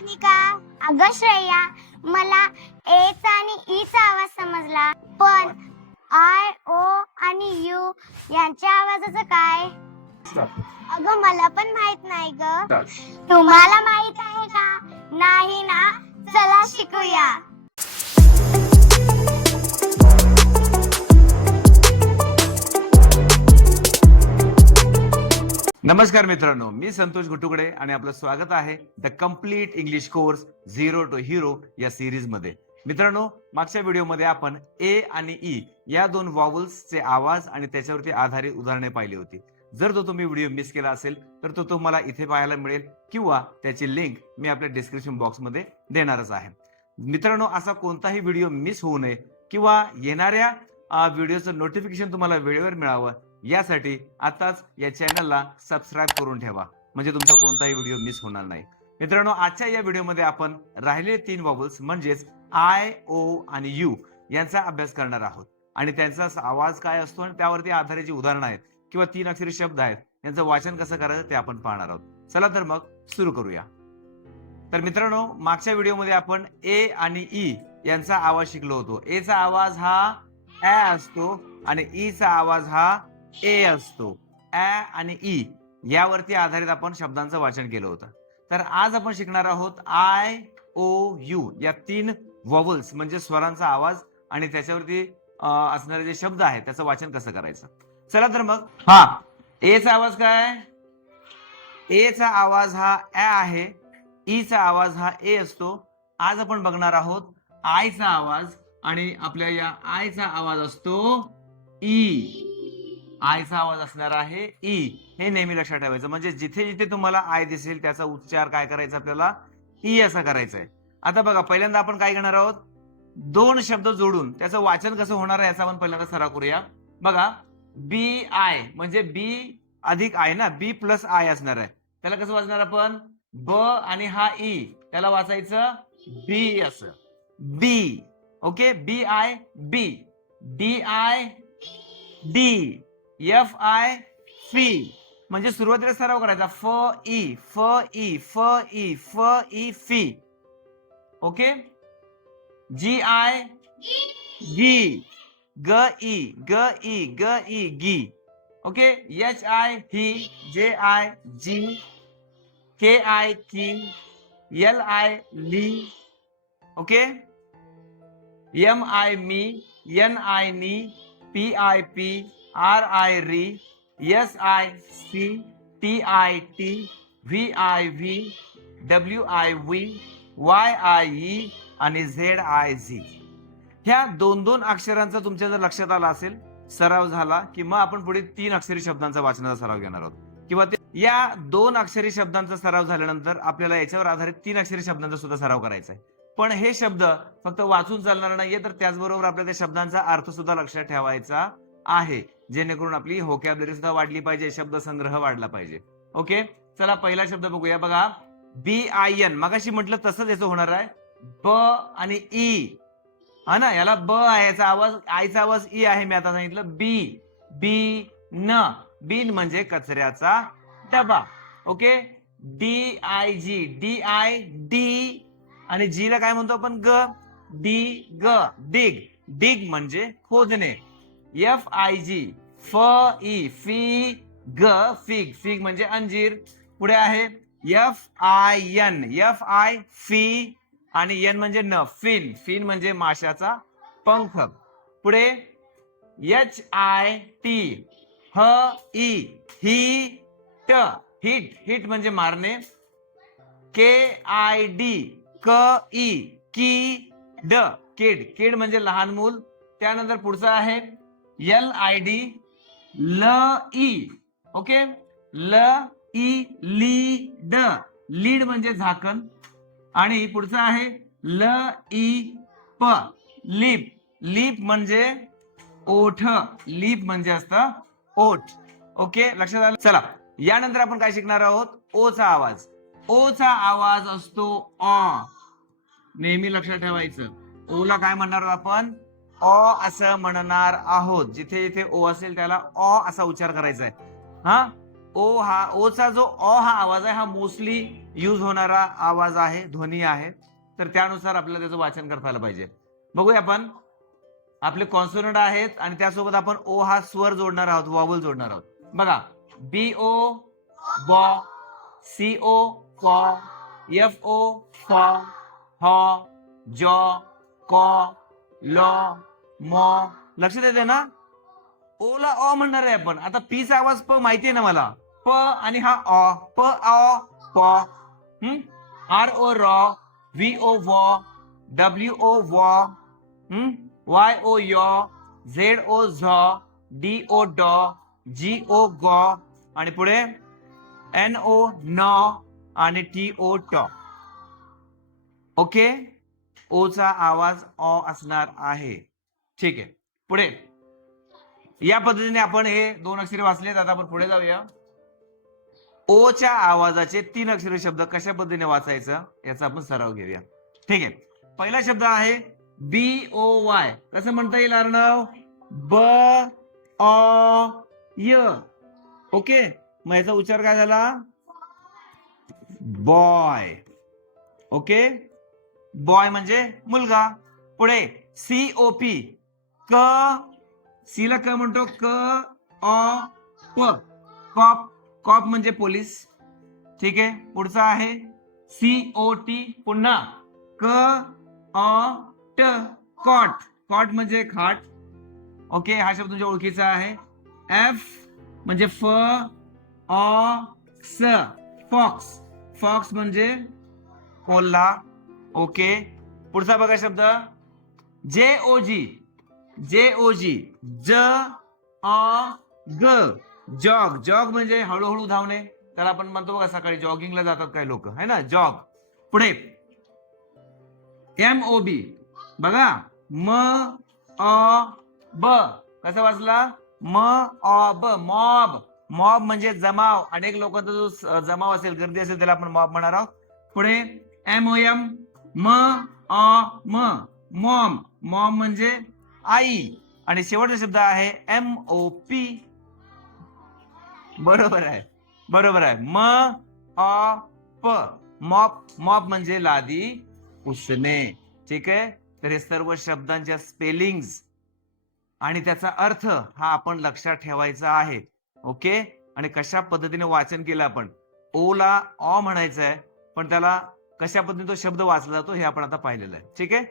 मोनिका. अगं श्रेया, मला एचा आणि ईचा आवाज समजला, पण आय ओ आणि यू यांच्या आवाजाचं काय? अगं मला पण माहित नाही ग. तुम्हाला माहित आहे का? नाही ना? चला शिकूया. नमस्कार मित्रांनो, मी संतोष घुटुकडे आणि आपलं स्वागत आहे the complete English course zero to hero या सिरीज मध्ये. मित्रांनो, मागच्या व्हिडिओमध्ये आपण ए आणि ई या दोन वॉवल्सचे आवाज आणि त्याच्यावरती आधारित उदाहरणे पाहिली होती. जर तो तुम्ही व्हिडिओ मिस केला असेल तर तो तुम्हाला इथे पाहायला मिळेल किंवा त्याची लिंक मी आपल्या डिस्क्रिप्शन बॉक्स मध्ये देणारच आहे. मित्रांनो, असा कोणताही व्हिडिओ मिस होऊ नये किंवा येणाऱ्या व्हिडिओचं नोटिफिकेशन तुम्हाला वेळेवर मिळावं यासाठी आताच या चॅनलला सबस्क्राईब करून ठेवा, म्हणजे तुमचा कोणताही व्हिडिओ मिस होणार नाही. मित्रांनो, आजच्या या व्हिडिओमध्ये आपण राहिलेले तीन वॉवल्स म्हणजेच आय, ओ आणि यू यांचा अभ्यास करणार आहोत आणि त्यांचा आवाज काय असतो आणि त्यावरती आधारित जी उदाहरणं आहेत किंवा तीन अक्षरी शब्द आहेत यांचं वाचन कसं करायचं ते आपण पाहणार आहोत. चला तर मग सुरू करूया. तर मित्रांनो, मागच्या व्हिडिओमध्ये आपण ए आणि ई यांचा आवाज शिकलो होतो. ए चा आवाज हा ऍ असतो आणि ई चा आवाज हा ए असतो. ऍ आणि ई यावरती आधारित आपण शब्दांचं वाचन केलं होतं. तर आज आपण शिकणार आहोत आय, ओ, यू या तीन वॉवल्स म्हणजे स्वरांचा आवाज आणि त्याच्यावरती असणारे जे शब्द आहेत त्याचं वाचन कसं करायचं. चला तर मग. ए चा आवाज काय? ए चा आवाज हा ऍ आहे. ई चा आवाज हा ए असतो. आज आपण बघणार आहोत आय चा आवाज आणि आपल्या या आय चा आवाज असतो ई. आयचा आवाज असणार आहे ई. हे नेहमी लक्षात ठेवायचं, म्हणजे जिथे जिथे तुम्हाला आय दिसेल त्याचा उच्चार काय करायचा, आपल्याला ई असा करायचा आहे. आता बघा, पहिल्यांदा आपण काय करणार आहोत, दोन शब्द जोडून त्याचं वाचन कसं होणार आहे याचा आपण पहिल्यांदा सराव करूया. बघा, बी आय म्हणजे बी अधिक आय ना, बी प्लस आय असणार आहे. त्याला कसं वाचणार आपण, ब आणि हा ई त्याला वाचायचं बी असं, बी. ओके, बी आय बी, डी आय डी, एफ आय फी. म्हणजे सुरुवातीला सराव करायचा फ ई फ ई फ ई फ ई फी. ओके, जी आय गी, ग ई ग ई ग ई गी. ओके, एच आय ही, जे आय जी, के आय की, L I okay. M, I आय मी, एन आय नी, पी आय पी, आर आय री, एस आय सी, टी आय टी, व्ही आय व्ही, डब्ल्यू आय व्ही, वाय आय ई आणि झेड आय झी. ह्या दोन दोन अक्षरांचा तुमच्या जर लक्षात आला असेल, सराव झाला की मग आपण पुढे तीन अक्षरी शब्दांचा वाचनाचा सराव घेणार आहोत किंवा या दोन अक्षरी शब्दांचा सराव झाल्यानंतर आपल्याला याच्यावर आधारित तीन अक्षरी शब्दांचा सुद्धा सराव करायचा आहे. पण हे शब्द फक्त वाचून चालणार नाहीये, तर त्याचबरोबर आपल्याला त्या शब्दांचा अर्थ सुद्धा लक्षात ठेवायचा आहे, जेणेकरून आपली व्होकॅब्युलरी सुद्धा वाढली पाहिजे, शब्द संग्रह वाढला पाहिजे. ओके, चला पहिला शब्द बघूया. बघा, बी आय एन. मगाशी म्हटलं तसंच याचं होणार आहे, ब आणि ई. हा ना, याला ब आहे, याचा आवाज आयचा आवाज ई आहे. मी आता सांगितलं बी, बी न, बीन म्हणजे कचऱ्याचा डबा. Okay, D I G, D I D आणि जी ला काय म्हणतो आपण, ग, डी ग, डिग, डिग म्हणजे खोदणे. एफ आय जी, फ ई फी ग, फिग, फिग म्हणजे अंजीर. पुढे आहे F I N, F I फी आणि एन म्हणजे न, फिन, फिन म्हणजे माशाचा पंख. पुढे एच आय टी, ह ई ही ट, हिट, हिट म्हणजे मारणे. के आय डी, क ई की ड, किड, किड म्हणजे लहान मूल. त्यानंतर पुढचा आहे एल आय डी, ल ई. ओके, ल ई ली ड, लीड म्हणजे झाकण. आणि पुढचा आहे ल ई प, लिप, लिप म्हणजे ओठ, लिप म्हणजे असतं ओठ. ओके, लक्षात आलं. चला, यानंतर आपण काय शिकणार आहोत, ओ चा आवाज. ओ चा आवाज असतो ऑ. नेहमी लक्षात ठेवायचं, ओ ला काय म्हणणार आहोत आपण, ऑ असं म्हणणार आहोत. जिथे जिथे ओ असेल त्याला ऑ असा उच्चार करायचा आहे. हा, ओचा जो अ हा आवाज आहे हा मोस्टली यूज होणारा आवाज आहे, ध्वनी आहे. तर त्यानुसार आपल्याला त्याचं वाचन करता आलं पाहिजे. बघूया आपण. आपले कॉन्सोनंट आहेत आणि त्यासोबत आपण ओ हा स्वर जोडणार आहोत, वॉवल जोडणार आहोत. बघा, BO बॉ, CO कॉ, FO फॉ, हॉ, जॉ, कॉ, लॉ, मॉ. लक्षात येते ना? ओला अ म्हणणार आहे आपण. आता पीचा आवाज प माहिती आहे ना मला. प आणि हा अ, प अ पॉ. RO रॉ, VO वॉ, WO वॉ, YO yaw, ZO झॉ, DO Dr, GO गॉ आणि पुढे NO नॉ आणि TO टॉ. ओके, ओचा आवाज अ असणार आहे. ठीक आहे, पुढे या पद्धतीने आपण हे 2 अक्षरे वाचलेत. आता आपण पुढे जाऊया. ओच्या आवाजाचे 3 अक्षरी शब्द कशा पद्धतीने वाचायचं याचा आपण सराव घेऊया. ठीक आहे, पहिला शब्द आहे BOY. कसं म्हणता येईल अर्णव? ब अ य. ओके, मग याचा उच्चार काय झाला? बॉय. ओके, बॉय म्हणजे मुलगा. पुढे COP, क, सीला क म्हणतो, क अ प, कॉप. कॉप म्हणजे पोलीस. ठीक आहे, पुढचा आहे COT, पुन्हा क अ ट, कॉट. कॉट म्हणजे खाट. ओके, हा शब्द तुमच्या ओळखीचा आहे. F म्हणजे फ अ स, फॉक्स. फॉक्स म्हणजे कोल्हा. ओके, पुढचा बघा शब्द JOG. ज अ ग, जॉग. जॉग म्हणजे हळूहळू धावणे. त्याला आपण म्हणतो बघा, सकाळी जॉगिंगला जातात काही लोक, है ना, जॉग. पुढे MOB. बघा, म अ ब. कसं वाचला? म अ ब, मॉब. मॉब म्हणजे जमाव. अनेक लोकांचा जो जमाव असेल, गर्दी असेल, त्याला आपण मॉब म्हणणार आहोत. पुढे MOM, म अ म, मॉम. मॉम म्हणजे आई. आणि शेवटचा शब्द आहे MOP. बरोबर आहे, बरोबर आहे. म अ प, मॉप. मॉप म्हणजे लादी पुसणे. ठीक आहे, तर हे सर्व शब्दांच्या स्पेलिंग्स आणि त्याचा अर्थ हा आपण लक्षात ठेवायचा आहे. ओके, आणि कशा पद्धतीने वाचन केलं आपण. ओला अ म्हणायचं आहे, पण त्याला कशा पद्धतीने तो शब्द वाचला जातो हे आपण आता पाहिलेलं आहे. ठीक आहे,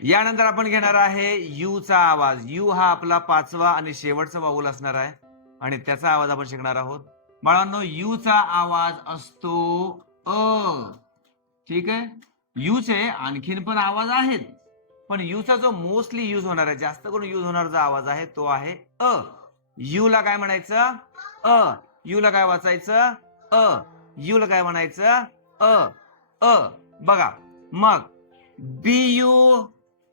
यानंतर आपण घेणार आहे यूचा आवाज. यू हा आपला 5वा आणि शेवटचा वाऊल असणार आहे आणि त्याचा आवाज आपण शिकणार आहोत. बाळांनो, यूचा आवाज असतो अ. ठीक आहे, यूचे आणखीन पण आवाज आहेत, पण यूचा जो मोस्टली यूज होणार आहे, जास्त करून यूज होणारा जो आवाज आहे तो आहे अ. यू ला काय म्हणायचं? अ. यू ला काय वाचायचं? अ. यू ला काय म्हणायचं? अ. अ. बघा, मग BU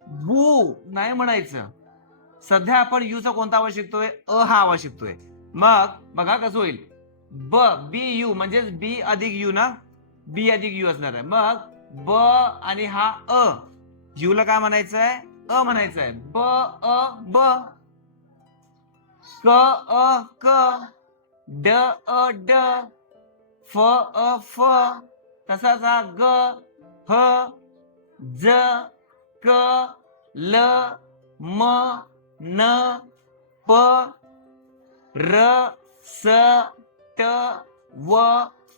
बू नाही म्हणायचं. सध्या आपण यूचा कोणता आवाज शिकतोय? अ हा आवाज शिकतोय. मग बघा कसं होईल. BU म्हणजे बी अधिक यू ना, बी अधिक यू असणार आहे. मग ब आणि हा अ, यू ला काय म्हणायचंय? अ म्हणायचंय. ब अ ब, क अ क, ड अ ड, फ अ फ, तसाच हा ग ह, ज क ल म न प र स ट व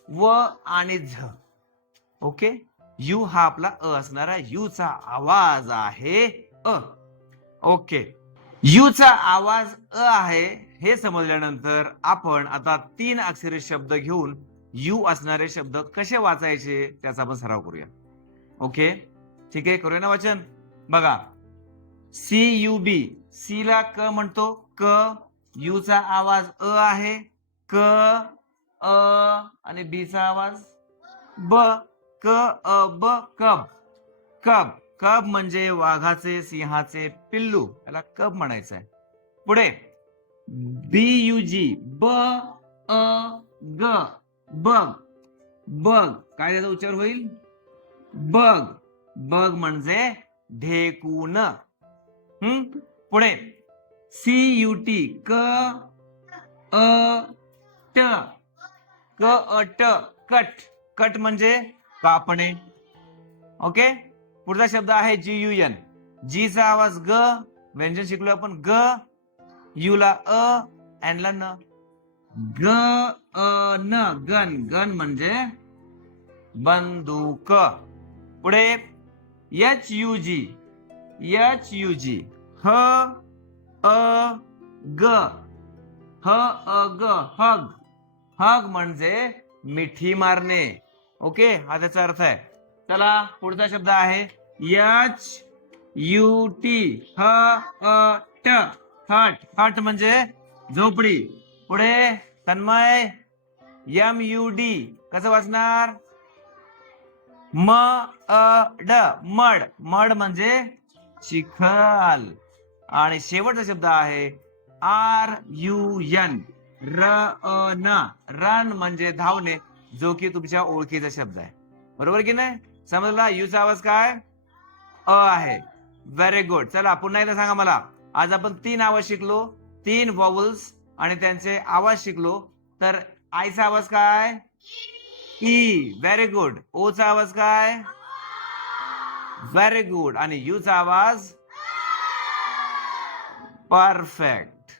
व आणि झ. ओके, यू हा आपला अ असणारा यूचा आवाज आहे अ. ओके, यूचा आवाज अ आहे हे समजल्यानंतर आपण आता 3 अक्षरी शब्द घेऊन यू असणारे शब्द कसे वाचायचे त्याचा आपण सराव करूया. ओके, ठीक आहे, करूया ना वाचन. बघा, CUB. सी ला क म्हणतो, क. यूचा आवाज अ आहे, क अ, आणि बीचा आवाज ब, क अ ब, कब. कब. कब म्हणजे वाघाचे, सिंहाचे पिल्लू, त्याला कब म्हणायचं आहे. पुढे BUG, ब अ ग, बग. बग, काय त्याचा उच्चार होईल? बग. बग म्हणजे ढेकून. पुढे CUT, क अ ट, क अ ट, कट. कट म्हणजे कापणे. ओके. पुढचा शब्द आहे GUN. जी चा आवाज ग, व्यंजन शिकलो आपण ग, यू ला अ, एन ला न. ग अ न, गन. गन म्हणजे बंदूक. पुढे HUG. HUG. ह अ ग, ह अ ग, हग. हग म्हणजे मिठी मारणे. ओके, हा त्याचा अर्थ आहे. चला पुढचा शब्द आहे HUT. ह अ ट, हट. हट म्हणजे झोपडी. पुढे तन्मय, MUD कसं वाचणार? म अ ड, मड. मड म्हणजे चिखल. आणि शेवटचा शब्द आहे RUN. र अ न, रन म्हणजे धावणे, जो की तुमच्या ओळखीचा शब्द आहे. बरोबर की नाही? समजला? यूचा आवाज काय? अ आहे. Very good. चला पुन्हा एकदा सांगा मला. आज आपण 3 आवाज शिकलो, 3 व्हॉवल्स आणि त्यांचे आवाज शिकलो. तर आयचा आवाज काय? ई. Very good. ओचा आवाज काय? Very good. आणि यूचा आवाज? परफेक्ट.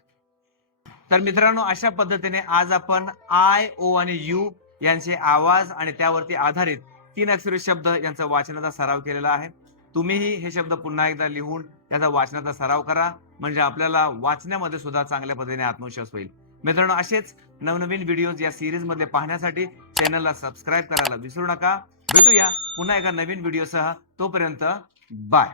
तर मित्रांनो, अशा पद्धतीने आज आपण आय, ओ आणि यू यांचे आवाज आणि त्यावरती आधारित 3 अक्षरी शब्द यांचा वाचनाचा सराव केलेला आहे. तुम्हीही हे शब्द पुन्हा एकदा लिहून त्याचा वाचनाचा सराव करा, म्हणजे आपल्याला वाचण्यामध्ये सुद्धा चांगल्या पद्धतीने आत्मविश्वास होईल. मित्रांनो, असेच नवनवीन व्हिडिओज या सिरीज मध्ये पाहण्यासाठी चॅनलला सबस्क्राईब करायला विसरू नका. भेटूया पुन्हा एका नवीन व्हिडिओसह. तोपर्यंत बाय.